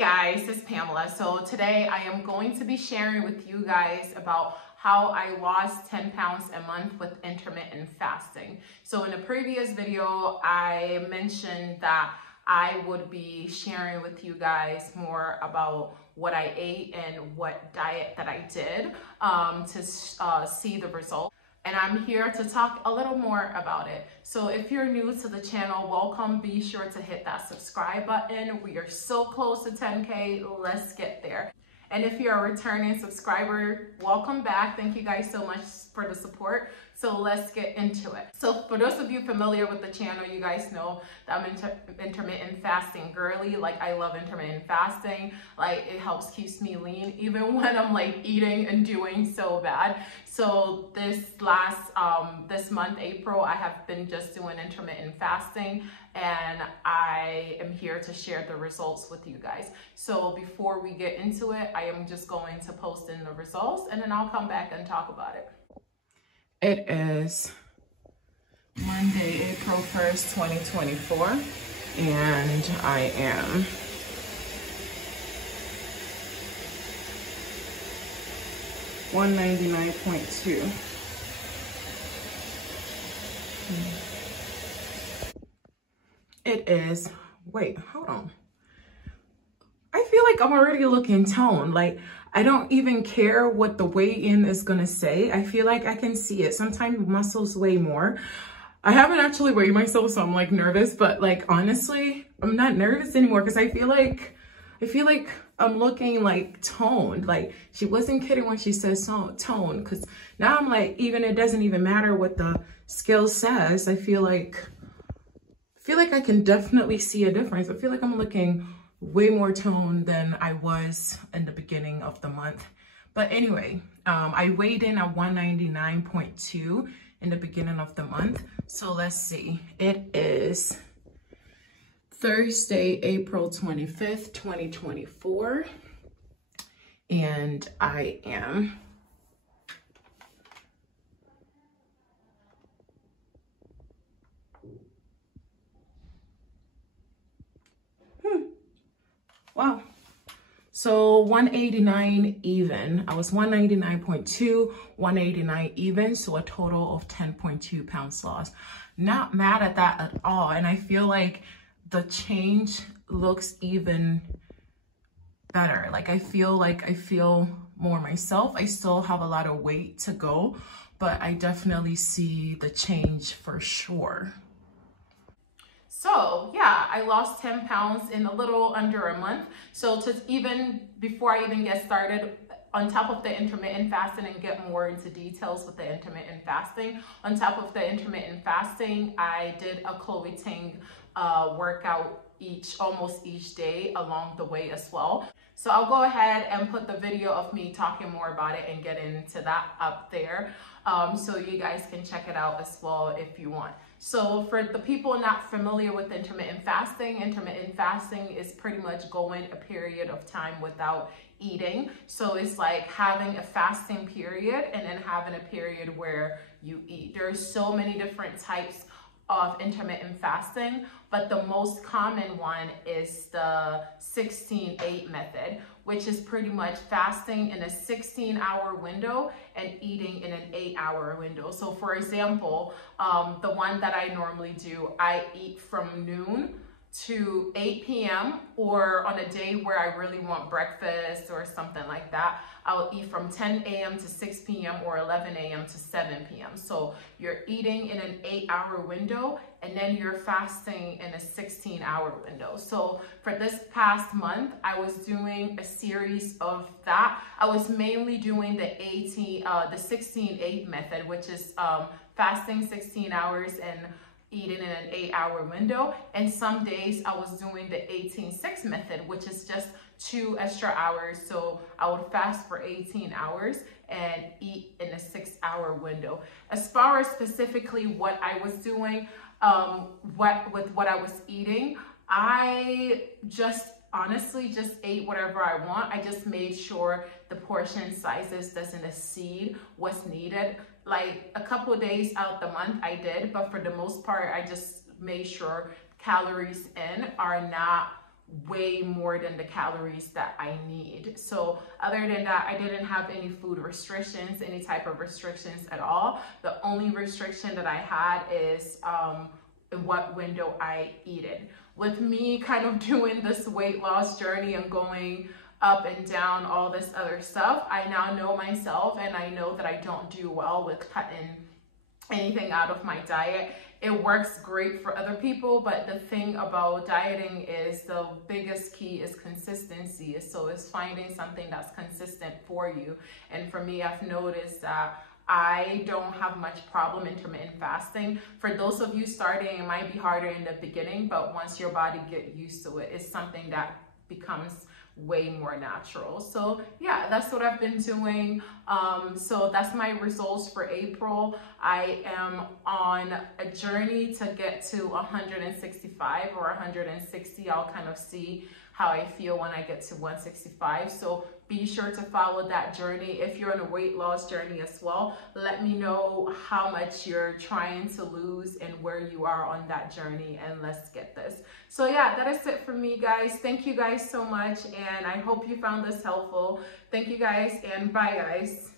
Guys, it's Pamela. So today I am going to be sharing with you guys about how I lost 10 pounds a month with intermittent fasting. So in a previous video, I mentioned that I would be sharing with you guys more about what I ate and what diet that I did to see the results. And I'm here to talk a little more about it. So if you're new to the channel, welcome. Be sure to hit that subscribe button. We are so close to 10K. Let's get there. And if you're a returning subscriber, welcome back. Thank you guys so much for the support. So let's get into it. So for those of you familiar with the channel, you guys know that I'm intermittent fasting girly. Like, I love intermittent fasting. Like, it helps keeps me lean even when I'm like eating and doing so bad. So this month, April, I have been just doing intermittent fasting, and I am here to share the results with you guys. So before we get into it, I am just going to post in the results, and then I'll come back and talk about it. It is Monday, April 1st, 2024, and I am $199.2. It is, wait, hold on. I feel like I'm already looking toned. Like, I don't even care what the weigh-in is gonna say. I feel like I can see it. Sometimes muscles weigh more. I haven't actually weighed myself, so I'm like nervous, but like, honestly, I'm not nervous anymore because I feel like I'm looking like toned. Like, she wasn't kidding when she says toned, because now I'm like, even it doesn't even matter what the scale says. I feel like I can definitely see a difference. I feel like I'm looking way more toned than I was in the beginning of the month. But anyway, I weighed in at 199.2 in the beginning of the month. So let's see. It is Thursday, April 25th, 2024. And I am wow. So 189 even. I was 199.2, 189 even. So a total of 10.2 pounds lost. Not mad at that at all. And I feel like the change looks even better. Like, I feel more myself. I still have a lot of weight to go, but I definitely see the change for sure. So yeah, I lost 10 pounds in a little under a month. So before I even get started, on top of the intermittent fasting, and get more into details with the intermittent fasting, on top of the intermittent fasting, I did a Chloe Ting workout almost each day along the way as well. So I'll go ahead and put the video of me talking more about it and get into that up there, so you guys can check it out as well if you want. So for the people not familiar with intermittent fasting is pretty much going a period of time without eating. So it's like having a fasting period and then having a period where you eat. There's so many different types of intermittent fasting, but the most common one is the 16-8 method, which is pretty much fasting in a 16-hour window and eating in an 8-hour window. So for example, the one that I normally do, I eat from noon to 8 p.m. or on a day where I really want breakfast or something like that, I'll eat from 10 a.m. to 6 p.m. or 11 a.m. to 7 p.m. So you're eating in an 8-hour window, and then you're fasting in a 16-hour window. So for this past month, I was doing a series of that. I was mainly doing the 16-8 method, which is fasting 16 hours and eating in an 8-hour window. And some days I was doing the 18-6 method, which is just 2 extra hours. So I would fast for 18 hours and eat in a 6-hour window. As far as specifically what I was doing, what I was eating, I just honestly just ate whatever I want. I just made sure the portion sizes doesn't exceed what's needed. Like a couple of days out the month I did, but for the most part, I just made sure calories in are not way more than the calories that I need. So other than that, I didn't have any food restrictions, any type of restrictions at all. The only restriction that I had is in what window I eat it. With me kind of doing this weight loss journey and going up and down, all this other stuff, I now know myself, and I know that I don't do well with cutting anything out of my diet. It works great for other people, but the thing about dieting is the biggest key is consistency. So it's finding something that's consistent for you. And for me, I've noticed that I don't have much problem intermittent fasting. For those of you starting, it might be harder in the beginning, but once your body get used to it, it's something that becomes way more natural. So yeah, that's what I've been doing. So that's my results for April. I am on a journey to get to 165 or 160. I'll kind of see how I feel when I get to 165. So be sure to follow that journey. If you're on a weight loss journey as well, let me know how much you're trying to lose and where you are on that journey, and let's get this. So yeah, that is it for me, guys. Thank you guys so much, and I hope you found this helpful. Thank you guys, and bye guys.